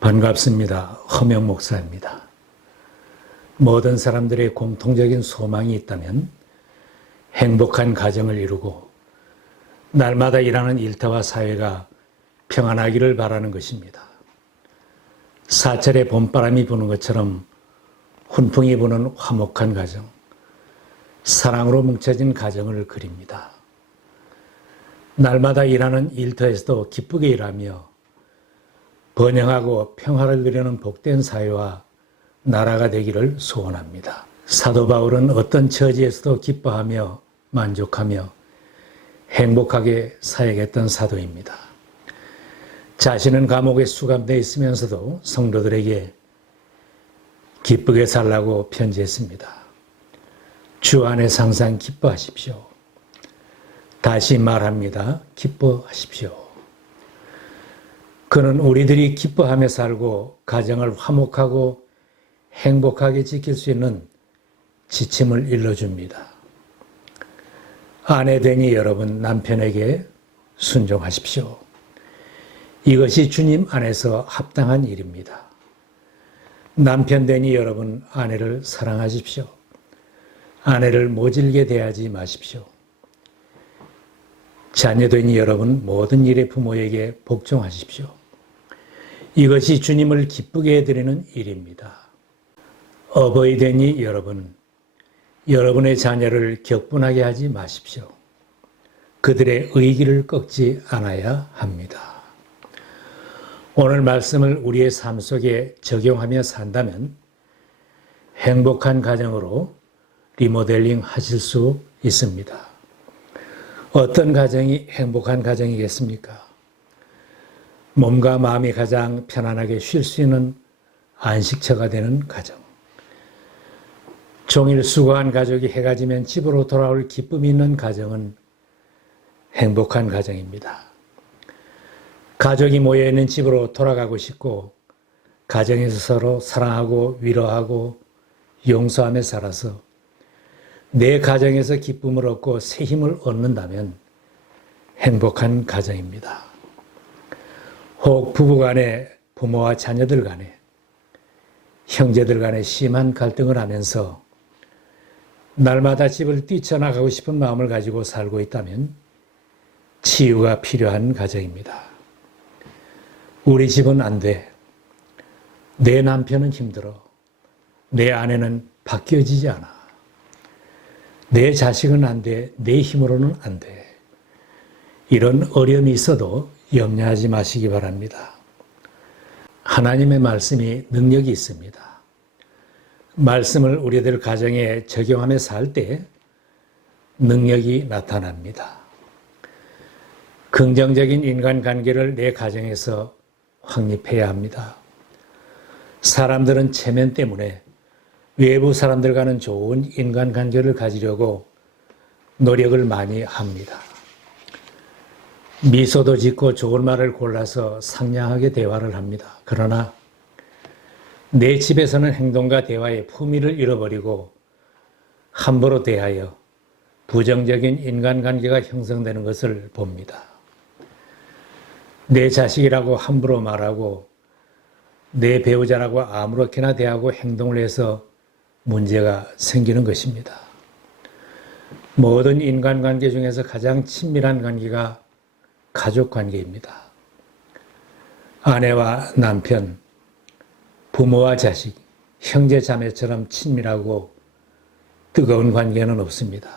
반갑습니다. 허명 목사입니다. 모든 사람들의 공통적인 소망이 있다면 행복한 가정을 이루고 날마다 일하는 일터와 사회가 평안하기를 바라는 것입니다. 사철에 봄바람이 부는 것처럼 훈풍이 부는 화목한 가정, 사랑으로 뭉쳐진 가정을 그립니다. 날마다 일하는 일터에서도 기쁘게 일하며 번영하고 평화를 누리는 복된 사회와 나라가 되기를 소원합니다. 사도 바울은 어떤 처지에서도 기뻐하며 만족하며 행복하게 사역했던 사도입니다. 자신은 감옥에 수감되어 있으면서도 성도들에게 기쁘게 살라고 편지했습니다. 주 안에서 항상 기뻐하십시오. 다시 말합니다. 기뻐하십시오. 그는 우리들이 기뻐하며 살고 가정을 화목하고 행복하게 지킬 수 있는 지침을 일러줍니다. 아내되니 여러분 남편에게 순종하십시오. 이것이 주님 안에서 합당한 일입니다. 남편되니 여러분 아내를 사랑하십시오. 아내를 모질게 대하지 마십시오. 자녀되니 여러분 모든 일에 부모에게 복종하십시오. 이것이 주님을 기쁘게 해드리는 일입니다. 어버이 되니 여러분, 여러분의 자녀를 격분하게 하지 마십시오. 그들의 의기를 꺾지 않아야 합니다. 오늘 말씀을 우리의 삶 속에 적용하며 산다면 행복한 가정으로 리모델링 하실 수 있습니다. 어떤 가정이 행복한 가정이겠습니까? 몸과 마음이 가장 편안하게 쉴 수 있는 안식처가 되는 가정. 종일 수고한 가족이 해가 지면 집으로 돌아올 기쁨이 있는 가정은 행복한 가정입니다. 가족이 모여있는 집으로 돌아가고 싶고 가정에서 서로 사랑하고 위로하고 용서하며 살아서 내 가정에서 기쁨을 얻고 새 힘을 얻는다면 행복한 가정입니다. 혹 부부간에 부모와 자녀들 간에 형제들 간에 심한 갈등을 하면서 날마다 집을 뛰쳐나가고 싶은 마음을 가지고 살고 있다면 치유가 필요한 가정입니다. 우리 집은 안 돼. 내 남편은 힘들어. 내 아내는 바뀌어지지 않아. 내 자식은 안 돼. 내 힘으로는 안 돼. 이런 어려움이 있어도 염려하지 마시기 바랍니다. 하나님의 말씀이 능력이 있습니다. 말씀을 우리들 가정에 적용하며 살 때 능력이 나타납니다. 긍정적인 인간관계를 내 가정에서 확립해야 합니다. 사람들은 체면 때문에 외부 사람들과는 좋은 인간관계를 가지려고 노력을 많이 합니다. 미소도 짓고 좋은 말을 골라서 상냥하게 대화를 합니다. 그러나 내 집에서는 행동과 대화의 품위를 잃어버리고 함부로 대하여 부정적인 인간관계가 형성되는 것을 봅니다. 내 자식이라고 함부로 말하고 내 배우자라고 아무렇게나 대하고 행동을 해서 문제가 생기는 것입니다. 모든 인간관계 중에서 가장 친밀한 관계가 가족관계입니다. 아내와 남편, 부모와 자식, 형제 자매처럼 친밀하고 뜨거운 관계는 없습니다.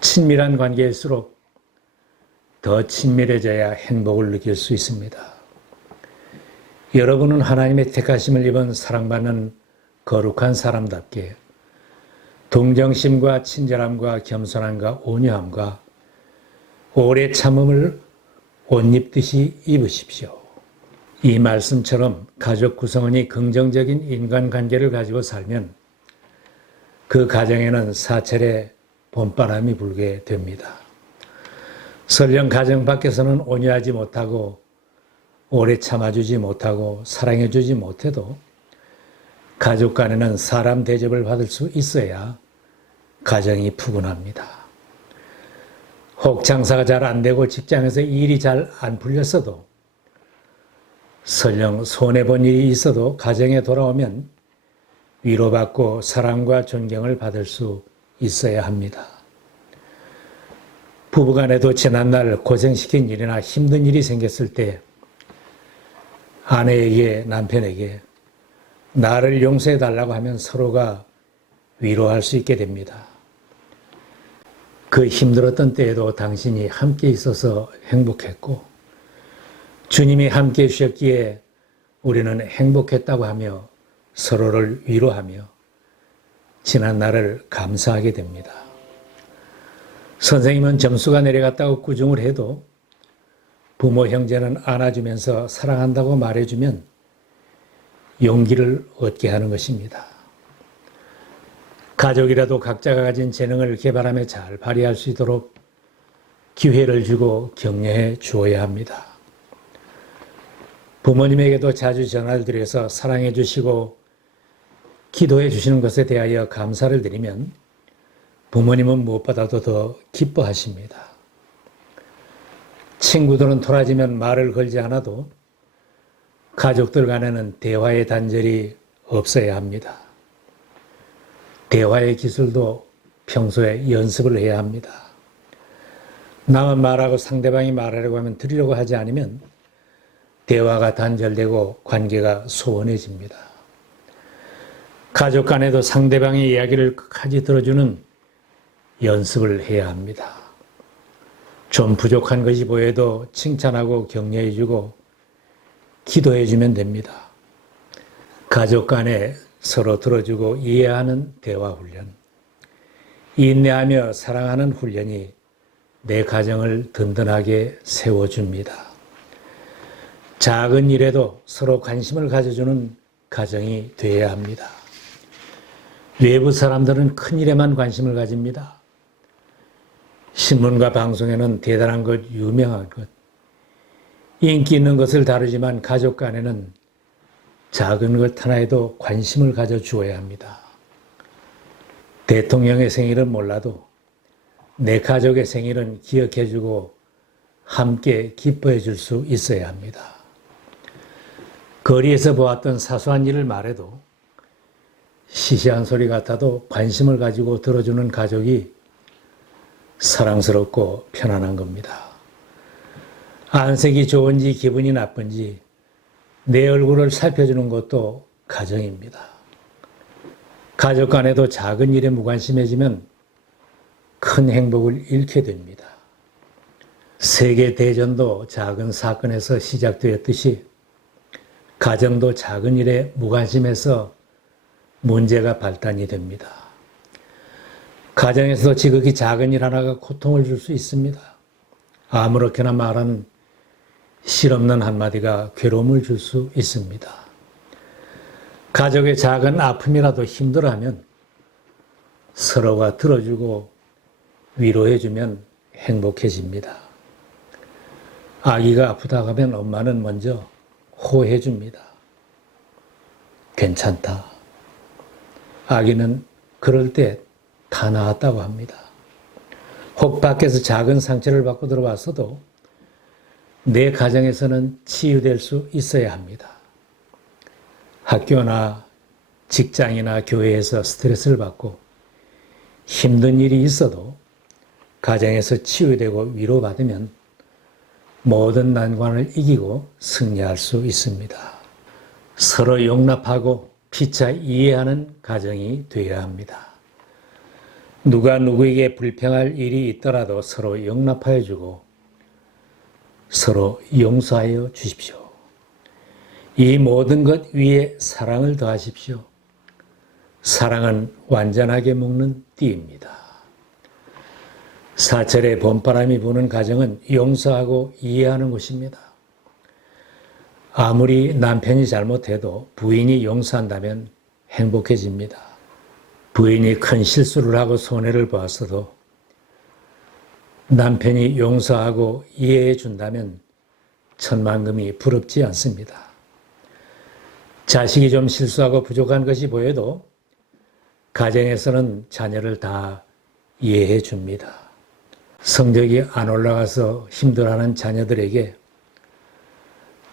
친밀한 관계일수록 더 친밀해져야 행복을 느낄 수 있습니다. 여러분은 하나님의 택하심을 입은 사랑받는 거룩한 사람답게 동정심과 친절함과 겸손함과 온유함과 오래 참음을 옷 입듯이 입으십시오. 이 말씀처럼 가족 구성원이 긍정적인 인간관계를 가지고 살면 그 가정에는 사철에 봄바람이 불게 됩니다. 설령 가정 밖에서는 온유하지 못하고 오래 참아주지 못하고 사랑해주지 못해도 가족 간에는 사람 대접을 받을 수 있어야 가정이 푸근합니다. 혹 장사가 잘 안 되고 직장에서 일이 잘 안 풀렸어도 설령 손해본 일이 있어도 가정에 돌아오면 위로받고 사랑과 존경을 받을 수 있어야 합니다. 부부간에도 지난날 고생시킨 일이나 힘든 일이 생겼을 때 아내에게, 남편에게 나를 용서해달라고 하면 서로가 위로할 수 있게 됩니다. 그 힘들었던 때에도 당신이 함께 있어서 행복했고 주님이 함께 해주셨기에 우리는 행복했다고 하며 서로를 위로하며 지난 날을 감사하게 됩니다. 선생님은 점수가 내려갔다고 꾸중을 해도 부모 형제는 안아주면서 사랑한다고 말해주면 용기를 얻게 하는 것입니다. 가족이라도 각자가 가진 재능을 개발하며 잘 발휘할 수 있도록 기회를 주고 격려해 주어야 합니다. 부모님에게도 자주 전화를 드려서 사랑해 주시고 기도해 주시는 것에 대하여 감사를 드리면 부모님은 무엇보다도 더 기뻐하십니다. 친구들은 토라지면 말을 걸지 않아도 가족들 간에는 대화의 단절이 없어야 합니다. 대화의 기술도 평소에 연습을 해야 합니다. 남은 말하고 상대방이 말하려고 하면 들으려고 하지 않으면 대화가 단절되고 관계가 소원해집니다. 가족 간에도 상대방의 이야기를 끝까지 들어주는 연습을 해야 합니다. 좀 부족한 것이 보여도 칭찬하고 격려해주고 기도해주면 됩니다. 가족 간에 서로 들어주고 이해하는 대화 훈련, 인내하며 사랑하는 훈련이 내 가정을 든든하게 세워줍니다. 작은 일에도 서로 관심을 가져주는 가정이 되어야 합니다. 외부 사람들은 큰 일에만 관심을 가집니다. 신문과 방송에는 대단한 것, 유명한 것, 인기 있는 것을 다루지만 가족 간에는 작은 것 하나에도 관심을 가져주어야 합니다. 대통령의 생일은 몰라도 내 가족의 생일은 기억해주고 함께 기뻐해 줄 수 있어야 합니다. 거리에서 보았던 사소한 일을 말해도 시시한 소리 같아도 관심을 가지고 들어주는 가족이 사랑스럽고 편안한 겁니다. 안색이 좋은지 기분이 나쁜지 내 얼굴을 살펴주는 것도 가정입니다. 가족 간에도 작은 일에 무관심해지면 큰 행복을 잃게 됩니다. 세계대전도 작은 사건에서 시작되었듯이 가정도 작은 일에 무관심해서 문제가 발단이 됩니다. 가정에서도 지극히 작은 일 하나가 고통을 줄 수 있습니다. 아무렇게나 말하는 실없는 한마디가 괴로움을 줄 수 있습니다. 가족의 작은 아픔이라도 힘들어하면 서로가 들어주고 위로해주면 행복해집니다. 아기가 아프다고 하면 엄마는 먼저 호해줍니다. 괜찮다. 아기는 그럴 때 다 나았다고 합니다. 혹 밖에서 작은 상처를 받고 들어왔어도 내 가정에서는 치유될 수 있어야 합니다. 학교나 직장이나 교회에서 스트레스를 받고 힘든 일이 있어도 가정에서 치유되고 위로받으면 모든 난관을 이기고 승리할 수 있습니다. 서로 용납하고 피차 이해하는 가정이 되어야 합니다. 누가 누구에게 불평할 일이 있더라도 서로 용납하여 주고 서로 용서하여 주십시오. 이 모든 것 위에 사랑을 더하십시오. 사랑은 완전하게 묶는 띠입니다. 사철에 봄바람이 부는 가정은 용서하고 이해하는 곳입니다. 아무리 남편이 잘못해도 부인이 용서한다면 행복해집니다. 부인이 큰 실수를 하고 손해를 보았어도 남편이 용서하고 이해해 준다면 천만금이 부럽지 않습니다. 자식이 좀 실수하고 부족한 것이 보여도 가정에서는 자녀를 다 이해해 줍니다. 성적이 안 올라가서 힘들어하는 자녀들에게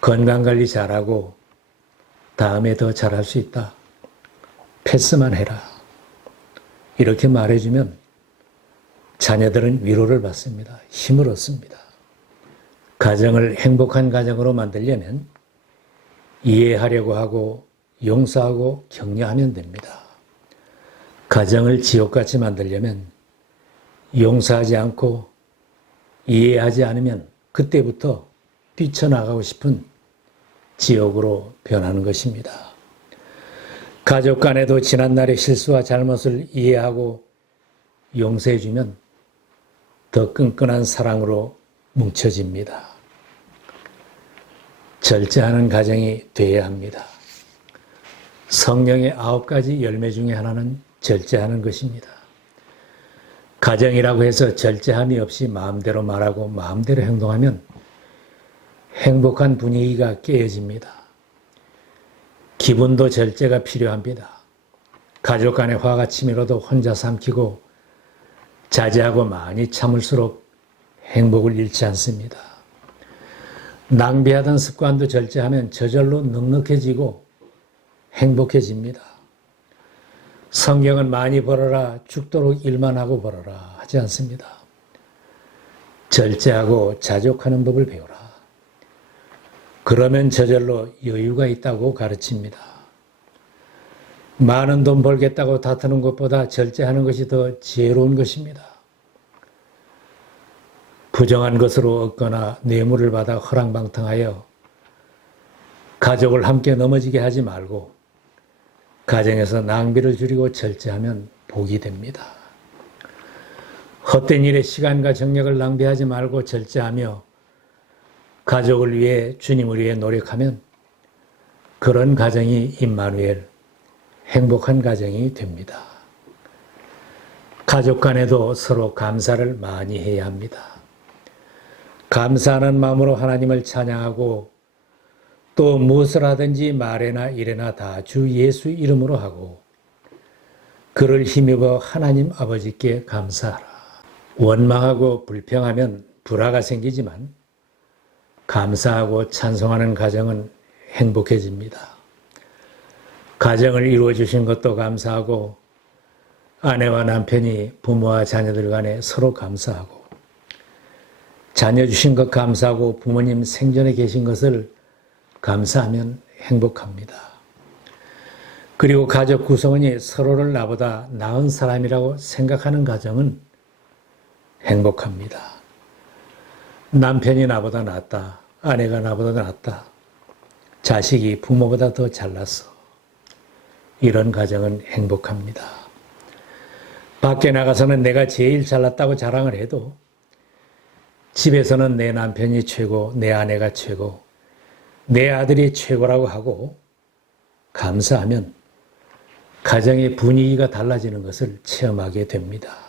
건강관리 잘하고 다음에 더 잘할 수 있다. 패스만 해라. 이렇게 말해주면 자녀들은 위로를 받습니다. 힘을 얻습니다. 가정을 행복한 가정으로 만들려면 이해하려고 하고 용서하고 격려하면 됩니다. 가정을 지옥같이 만들려면 용서하지 않고 이해하지 않으면 그때부터 뛰쳐나가고 싶은 지옥으로 변하는 것입니다. 가족 간에도 지난날의 실수와 잘못을 이해하고 용서해주면 더 끈끈한 사랑으로 뭉쳐집니다. 절제하는 가정이 되어야 합니다. 성령의 9가지 열매 중에 하나는 절제하는 것입니다. 가정이라고 해서 절제함이 없이 마음대로 말하고 마음대로 행동하면 행복한 분위기가 깨어집니다. 기분도 절제가 필요합니다. 가족 간의 화가 치밀어도 혼자 삼키고 자제하고 많이 참을수록 행복을 잃지 않습니다. 낭비하던 습관도 절제하면 저절로 넉넉해지고 행복해집니다. 성경은 많이 벌어라 죽도록 일만 하고 벌어라 하지 않습니다. 절제하고 자족하는 법을 배우라. 그러면 저절로 여유가 있다고 가르칩니다. 많은 돈 벌겠다고 다투는 것보다 절제하는 것이 더 지혜로운 것입니다. 부정한 것으로 얻거나 뇌물을 받아 허랑방탕하여 가족을 함께 넘어지게 하지 말고 가정에서 낭비를 줄이고 절제하면 복이 됩니다. 헛된 일에 시간과 정력을 낭비하지 말고 절제하며 가족을 위해 주님을 위해 노력하면 그런 가정이 임마누엘, 행복한 가정이 됩니다. 가족 간에도 서로 감사를 많이 해야 합니다. 감사하는 마음으로 하나님을 찬양하고 또 무엇을 하든지 말에나 일에나 다 주 예수 이름으로 하고 그를 힘입어 하나님 아버지께 감사하라. 원망하고 불평하면 불화가 생기지만 감사하고 찬송하는 가정은 행복해집니다. 가정을 이루어주신 것도 감사하고 아내와 남편이 부모와 자녀들 간에 서로 감사하고 자녀 주신 것 감사하고 부모님 생전에 계신 것을 감사하면 행복합니다. 그리고 가족 구성원이 서로를 나보다 나은 사람이라고 생각하는 가정은 행복합니다. 남편이 나보다 낫다. 아내가 나보다 낫다. 자식이 부모보다 더 잘났어. 이런 가정은 행복합니다. 밖에 나가서는 내가 제일 잘났다고 자랑을 해도 집에서는 내 남편이 최고, 내 아내가 최고, 내 아들이 최고라고 하고 감사하면 가정의 분위기가 달라지는 것을 체험하게 됩니다.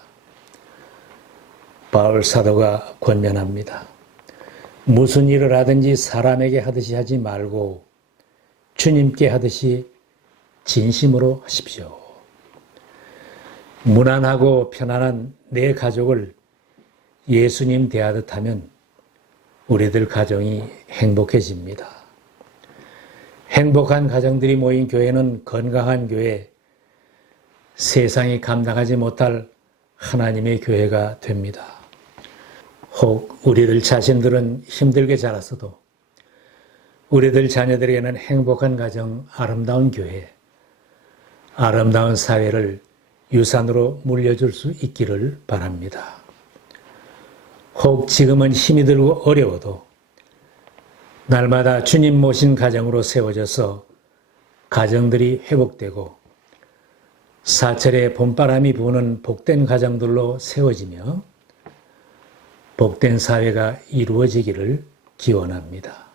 바울 사도가 권면합니다. 무슨 일을 하든지 사람에게 하듯이 하지 말고 주님께 하듯이 진심으로 하십시오. 무난하고 편안한 내 가족을 예수님 대하듯 하면 우리들 가정이 행복해집니다. 행복한 가정들이 모인 교회는 건강한 교회, 세상이 감당하지 못할 하나님의 교회가 됩니다. 혹 우리들 자신들은 힘들게 자랐어도 우리들 자녀들에게는 행복한 가정, 아름다운 교회, 아름다운 사회를 유산으로 물려줄 수 있기를 바랍니다. 혹 지금은 힘이 들고 어려워도 날마다 주님 모신 가정으로 세워져서 가정들이 회복되고 사철의 봄바람이 부는 복된 가정들로 세워지며 복된 사회가 이루어지기를 기원합니다.